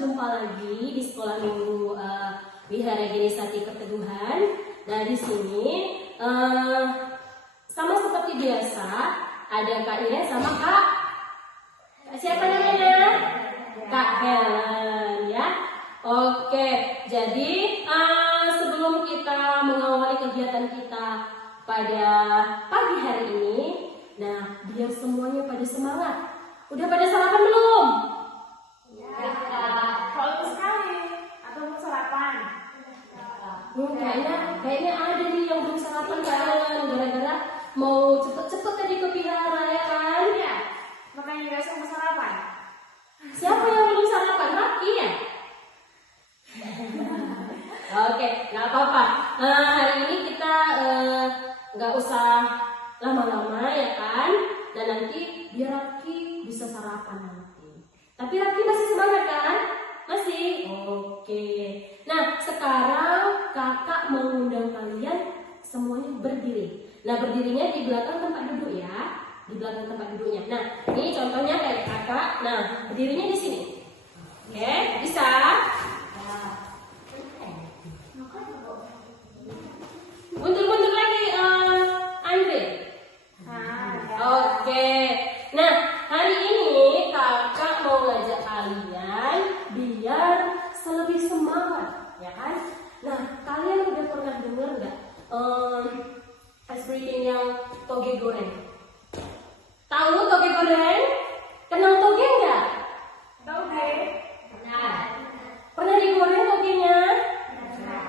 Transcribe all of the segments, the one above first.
berjumpa lagi di sekolah minggu Wihara Genisati Keteguhan. Nah, di sini sama seperti biasa ada Kak Ira sama Kak siapa namanya? Kak Helen ya. Oke, jadi sebelum kita mengawali kegiatan kita pada pagi hari ini, nah biar semuanya pada semangat. Udah pada sarapan belum? Ya, kalau sekali atau mau sarapan? Kayaknya ada nih yang belum sarapan kalian gara-gara mau cepet-cepet tadi ke vihara ya kan? Ya, makanya nggak mau sarapan. Siapa yang belum sarapan? Maki ya? Oke, nggak apa-apa. Hari ini kita nggak usah lama-lama ya kan? Dan nanti biar Raki bisa sarapan nanti. Tapi Raki masih semangat kan? Masih? Oke. Nah, sekarang kakak mengundang kalian semuanya berdiri. Nah, berdirinya di belakang tempat duduk ya. Di belakang tempat duduknya. Nah, ini contohnya kayak kakak. Nah, berdirinya di sini. Oke, bisa? Mundur-mundur lagi, Andre. Oke. Nah, hari ini kakak mau ngajak kalian biar lebih semangat, ya kan? Nah, kalian udah pernah dengar nggak ice breaking yang toge goreng? Tahu toge goreng? Kenal toge nggak? Toge. Pernah digoreng togenya?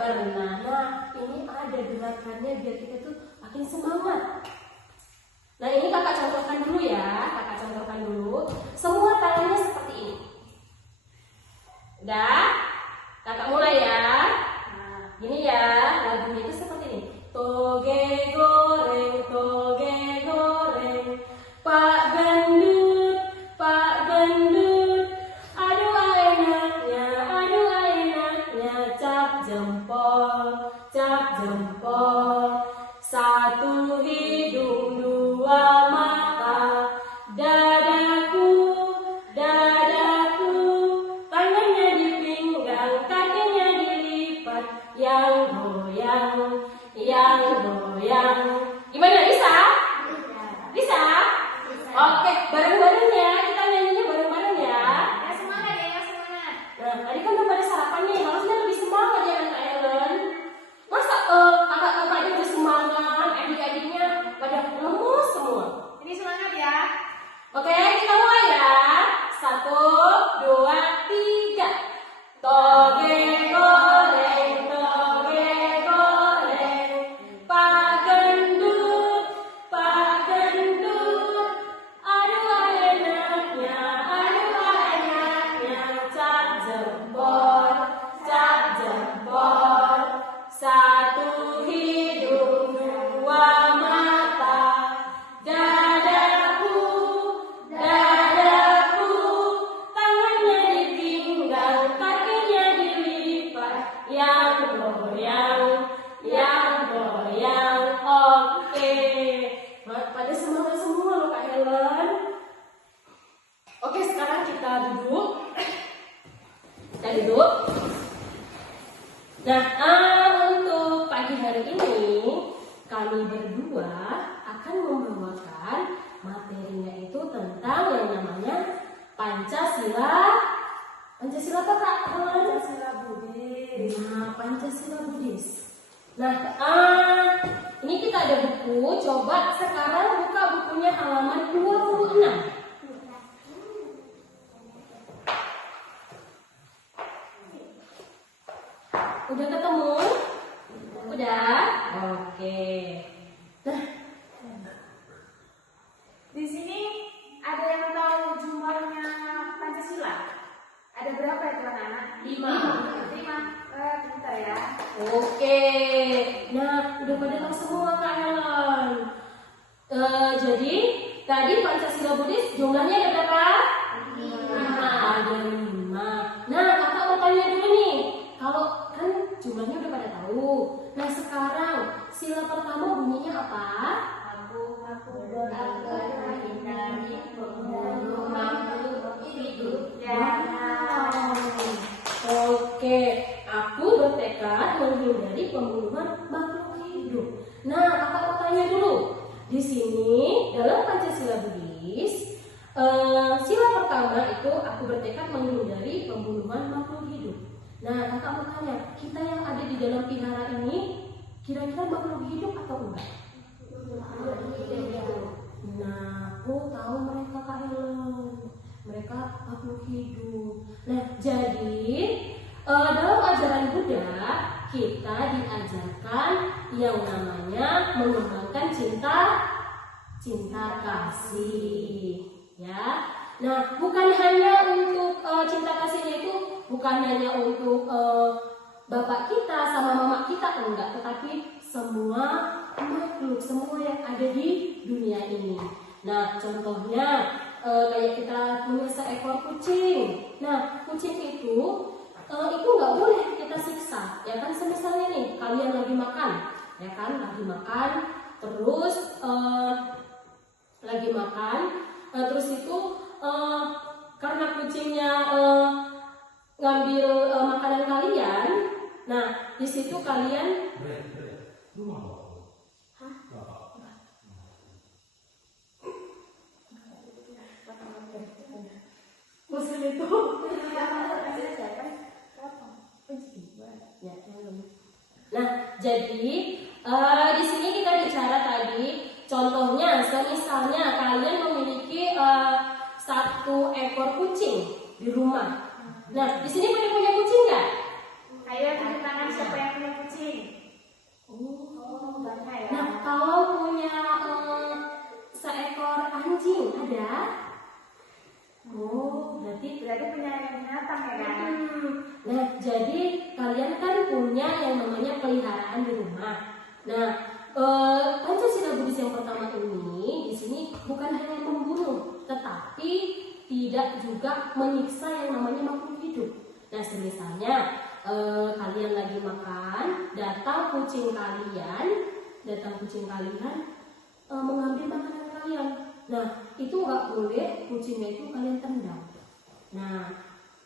Pernah. Nah, ini ada gerakannya biar kita tuh makin semangat. Nah, ini kakak contohkan dulu ya. Kakak contohkan dulu. Semua tangannya seperti ini. Udah? Kakak mulai ya. Gini ya, lagunya itu seperti ini. Toge goreng, Pak Gendut, aduh enaknya, cap jempol, satu hidung dua mata, dadaku, tangannya di pinggang, kakinya dilipat, yang goyang. Gimana, bisa? Bisa? Oke, bareng-bareng ya, kita nyanyinya bareng-bareng ya. Ya semangat ya, semangat. Nah, tadi kan udah pada sarapan nih, harusnya lebih semangat ya Kak Ellen. Masa kakak-kakaknya udah semangat, adik-adiknya pada lemes semua. Ini semangat ya. Oke, kita mulai ya. 1, 2, 3. Toge goreng, Pak Gendut, aduh enaknya, cap jempol, satu hidung dua mata, dadaku, tangannya di pinggang, kakinya dilipat, yang goyang. Oke, pada semangat semua loh Kak Helen. Oke, sekarang kita duduk. Nah, untuk pagi hari ini kami berdua akan membawakan materinya itu tentang yang namanya Pancasila. Pancasila apa Kak Helen? Pancasila Buddhis. Nah, Pancasila Buddhis. Nah, ini kita ada buku. Coba sekarang buka bukunya halaman 26. Udah ketemu? Udah? Oke. Nah, Di sini ada yang tahu jumlahnya Pancasila? Ada berapa itu anak-anak? 5. 5. Pintar ya. Oke. Nah, udah pada tahu semua Kak Helen. Jadi tadi Pancasila Buddhis jumlahnya ada berapa? 5. Ada 5. Nah, kakak mau tanya dulu nih. Kalau kan jumlahnya udah pada tahu. Nah, sekarang sila pertama bunyinya apa? Aku berangkat dari pembunuh hidup. Ya. Wow. Buddhis, sila pertama itu aku bertekad menghindari pembunuhan makhluk hidup. Nah, kakak mau tanya, kita yang ada di dalam vihara ini kira-kira makhluk hidup atau enggak? Nah, aku tahu mereka Kak Helen, mereka makhluk hidup. Nah, jadi dalam ajaran Buddha kita diajarkan yang namanya mengembangkan cinta kasih, ya. Nah, bukan hanya untuk cinta kasihnya itu bukan hanya untuk bapak kita sama mama kita, enggak, tetapi semua makhluk, semua yang ada di dunia ini. Nah, contohnya kayak kita punya seekor kucing. Nah, kucing itu nggak boleh kita siksa, ya kan? Misalnya nih, kalian lagi makan, ya kan? Lagi makan, terus terus itu karena kucingnya ngambil makanan kalian, nah di situ kalian Muslim itu nah, jadi di sini kita bicara tadi, contohnya, misalnya kalian memiliki satu ekor kucing di rumah. Nah, di sini punya kucing nggak? Ayo tunjuk tangan siapa yang punya kucing. Banyak ya. Nah, kalau punya seekor anjing ada? Berarti punya binatang ya kan? Nah, jadi kalian kan punya yang namanya peliharaan di rumah. Nah, Pancasila Buddhis yang pertama ini di sini bukan hanya membunuh, tetapi tidak juga menyiksa yang namanya makhluk hidup. Nah, misalnya kalian lagi makan, datang kucing kalian mengambil makanan kalian. Nah, itu nggak boleh kucingnya itu kalian tendang. Nah,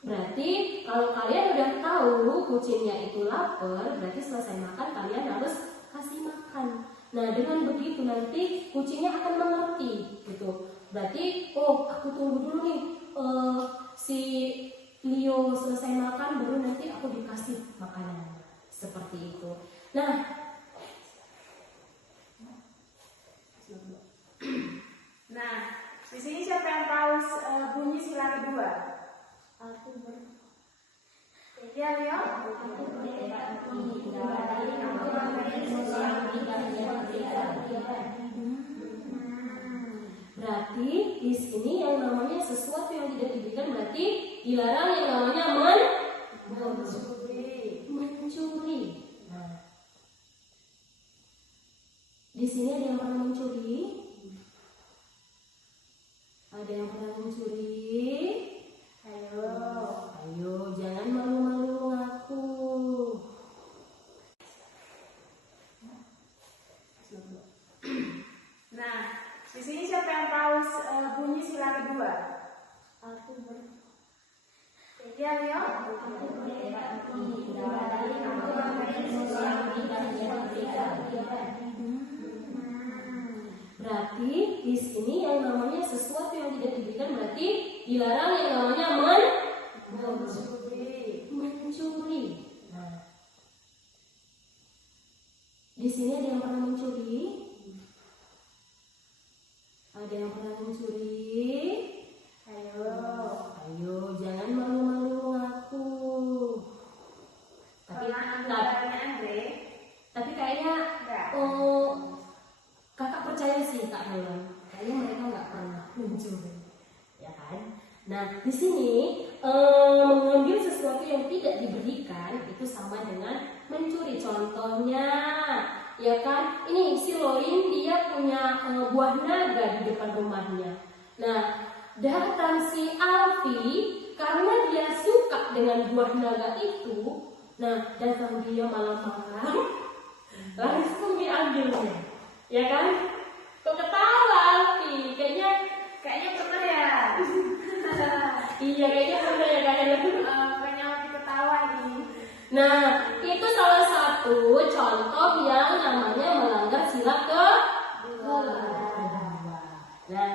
berarti kalau kalian udah tahu kucingnya itu lapar, berarti selesai makan kalian harus kasih makan. Nah, dengan begitu nanti kucingnya akan mengerti gitu. Berarti, aku tunggu dulu nih si Leo selesai makan, baru nanti aku dikasih makanan. Seperti itu. Nah, di sini siapa yang tahu bunyi sila kedua? Iya, Leo. Berarti di sini yang namanya sesuatu yang tidak diberikan berarti dilarang yang namanya mencuri. Nah, di sini ada yang pernah mencuri? Ada yang pernah mencuri? Ayo, jangan malu-malu ngaku. Nah, di sini siapa yang tahu bunyi sila kedua? Iya, Leo. Berarti di sini yang namanya sesuatu yang tidak diberikan berarti dilarang yang namanya mencuri. Nah, di sini ada yang pernah mencuri? Ada yang pernah mencuri? Ayo, jangan malu-malu ngaku. Tapi kayaknya kakak percaya sih Kak Helen, kayaknya mereka nggak pernah mencuri, ya kan? Nah, di sini mengambil sesuatu yang tidak diberikan itu sama dengan mencuri. Contohnya, ya kan? Ini si Lorin dia punya buah naga di depan rumahnya. Nah, datang si Alfi karena dia suka dengan buah naga itu. Nah, datang dia malam-malam langsung diambilnya, ya kan? Kok ketawa Alfi? Kayaknya pernah ya. Iya, kayaknya pernah ya kayaknya. Kayaknya lebih ketawa nih. Nah, itu salah satu contoh yang namanya melanggar sila kedua. Nah,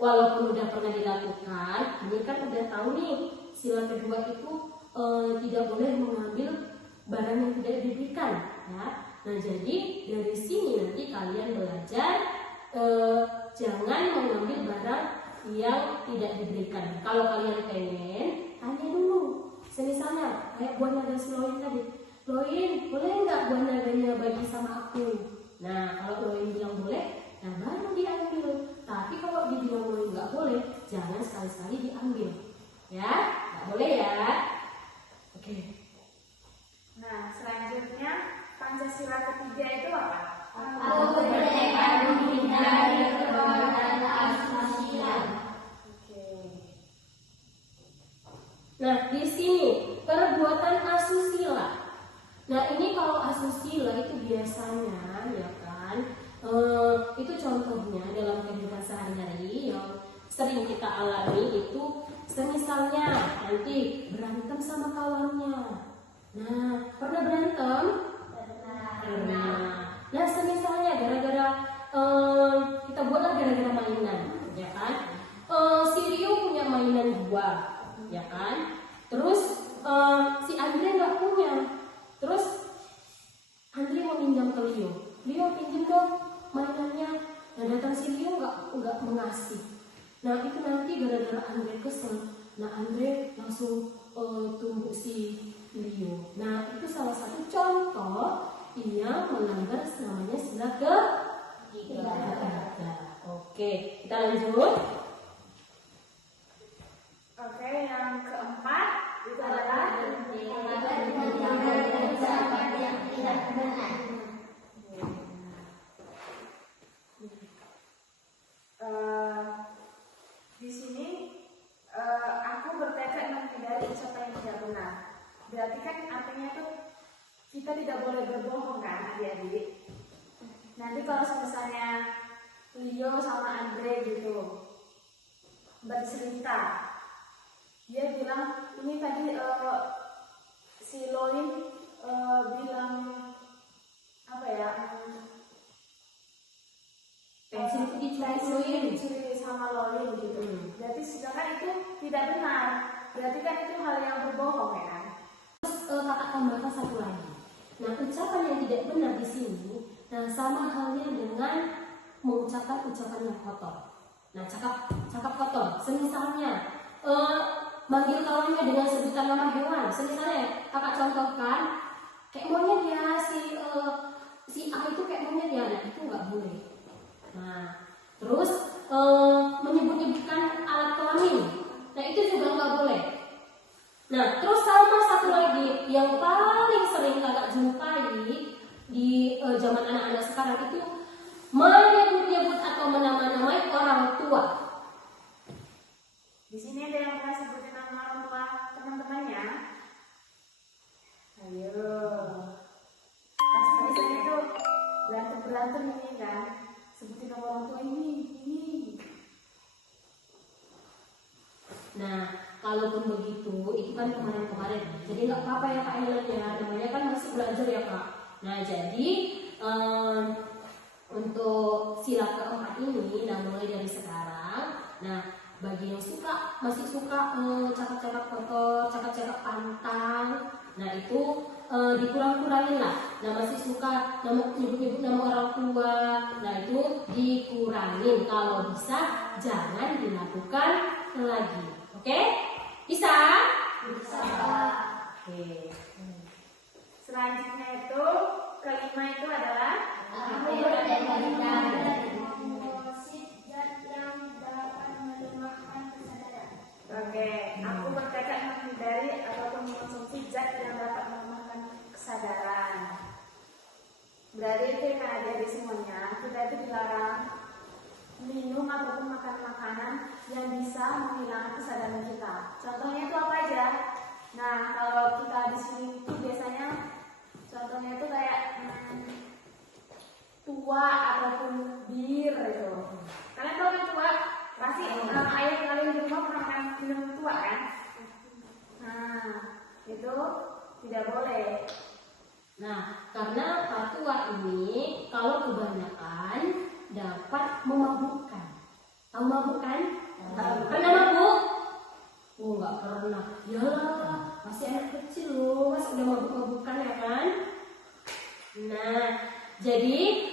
walaupun udah pernah dilakukan, ini kan udah tahu nih sila kedua itu tidak boleh mengambil barang yang tidak diberikan, ya. Nah jadi dari sini nanti kalian belajar jangan mengambil barang yang tidak diberikan. Kalau kalian pengen, tanya dulu. Misalnya kayak buah naga si Loin tadi, Loin boleh nggak buah naganya bagi sama aku? Nah kalau Loin bilang boleh, nah baru diambil. Tapi kalau dibilang Loin nggak boleh, jangan sekali-sekali diambil, ya, nggak boleh ya. Oke. Nah, selanjutnya Pancasila ketiga itu apa? Kemerdekaan menghindari perbuatan asusila. Oke. Nah di sini perbuatan asusila. Nah ini kalau asusila itu biasanya, ya kan, itu contohnya dalam kehidupan sehari-hari yang sering kita alami itu, misalnya nanti berantem sama kawannya. Nah, pernah berantem? Pernah. Nah, misalnya gara-gara kita buatlah gara-gara mainan, ya kan? Si Rio punya mainan 2, ya kan? Terus si Andre nggak punya. Terus Andre mau pinjam ke Rio. Rio pinjam dong mainannya. Nah, datang si Rio nggak mengasih. Nah, itu nanti gara-gara Andre kesel. Nah, Andre langsung tumbuk si Rio. Nah, itu salah satu contoh yang melanggar namanya sila ketiga. Oke, kita lanjut. Oke, yang keempat itu adalah Ucapan yang tidak benar. Di sini aku bertekad menghindari ucapan yang tidak benar. Berarti kan artinya itu kita tidak boleh berbohong kan, adik-adik. Nanti kalau misalnya Leo sama Andre gitu bercerita, dia bilang ini tadi si Loin bilang apa ya? Pensil itu dicuri sama Loin gitu. Berarti sedangkan itu tidak benar. Berarti kan itu hal yang berbohong ya kan? Terus kakak tambahkan satu lagi. Nah, ucapan yang tidak benar di sini, nah sama halnya dengan mengucapkan ucapan yang kotor. Nah, cakap kotor. Misalnya manggil kawannya dengan sebutan nama hewan. Misalnya kakak contohkan kayak monyet ya, si A itu kayak monyet ya. Nah, itu nggak boleh. Nah, terus menyebut-nyebutkan alat kelamin. Nah, itu juga nggak boleh. Nah, terus sama satu lagi yang paling sering kakak jumpai di zaman anak-anak sekarang itu menyebut-nyebut atau menama-namai orang tua. Di sini ada yang pernah sebutin nama orang tua teman-temannya. Ayo, pas misalnya itu berantem ini kan, sebutin nama orang tua ini. Nah, kalaupun begitu, itu kan kemarin-kemarin. Jadi nggak apa-apa ya Kak Helen ya, namanya kan masih belajar ya Kak. Nah, jadi untuk sila keempat ini, nah mulai dari sekarang, nah bagi yang masih suka cakap-cakap kotor, cakap-cakap pantang, nah itu dikurang-kurangin lah. Nah masih suka nyebut-nyebut nama orang tua, nah itu dikurangin. Kalau bisa, jangan dilakukan lagi. Oke? Bisa? Bisa. Oke. Selanjutnya itu kelima itu adalah Aku bertekad dari Oke, aku bertekad menghindari ataupun mengonsumsi zat yang dapat melemahkan kesadaran. Berarti itu kan adik-adik semuanya, kita itu dilarang minum ataupun makan makanan yang bisa menghilangkan kesadaran kita. Contohnya itu apa aja? Nah, kalau kita di sini itu biasanya contohnya itu kayak tua ataupun bir itu. Kalian tahu kan tua? Pasti ayah kalian di rumah pernah makan minum tua kan? Nah, itu tidak boleh. Nah, karena fatwa ini kalau kebanyakan dapat memabukkan. Tahu mabuk kan? Pernah mabuk? Oh, nggak pernah. Yalah, masih anak kecil loh, mas udah mabuk-mabukan ya kan? Nah, jadi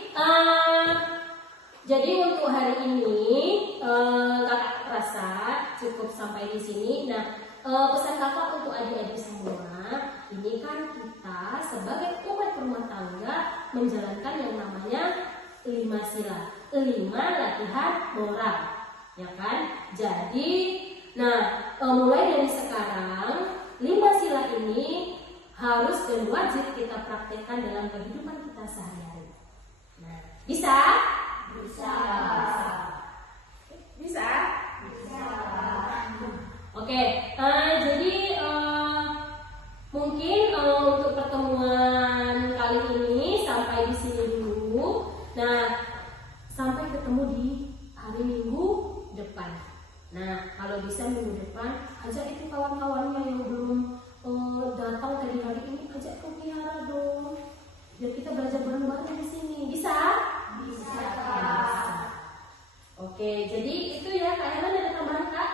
untuk hari ini kakak rasa cukup sampai di sini. Nah, pesan kakak untuk adik-adik semua, ini kan kita sebagai umat rumah tangga menjalankan yang namanya 5 sila, 5 latihan moral, ya kan? Jadi, mulai dari sekarang 5 sila ini harus dan wajib kita praktekkan dalam kehidupan kita sehari-hari. Nah, bisa? Bisa. Bisa? Bisa. Oke, jadi mungkin untuk pertemuan kali ini sampai di sini dulu. Nah, sampai ketemu di hari Minggu depan. Nah, kalau bisa minggu depan, ajak itu kawan-kawannya yang belum datang tadi hari ini, ajak ke Kiara dong. Biar kita belajar bareng-bareng di sini. Bisa? Bisa. Oke, jadi itu ya Kak Helen, ada tambahan Kak?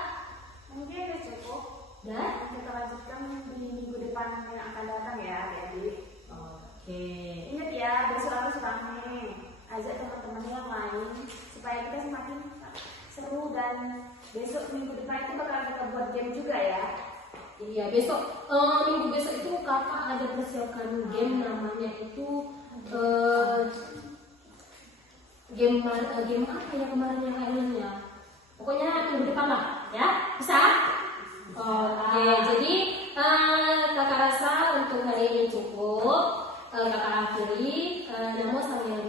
Mungkin udah cukup. Dan? Kita lanjutkan di minggu depan yang akan datang ya, adik-adik. Oke. Ingat ya, besok harus rame. Ajak teman-teman yang lain supaya kita semakin seru, dan besok minggu depan itu bakalan kita buat game juga ya. Iya, besok minggu besok itu kakak ada persiapkan game, namanya itu game apa ya kemarin yang kayaknya. Pokoknya minggu depan lah, ya, bisa? Oke, jadi kakak rasa untuk hari ini cukup. Kakak akhiri, namo sampai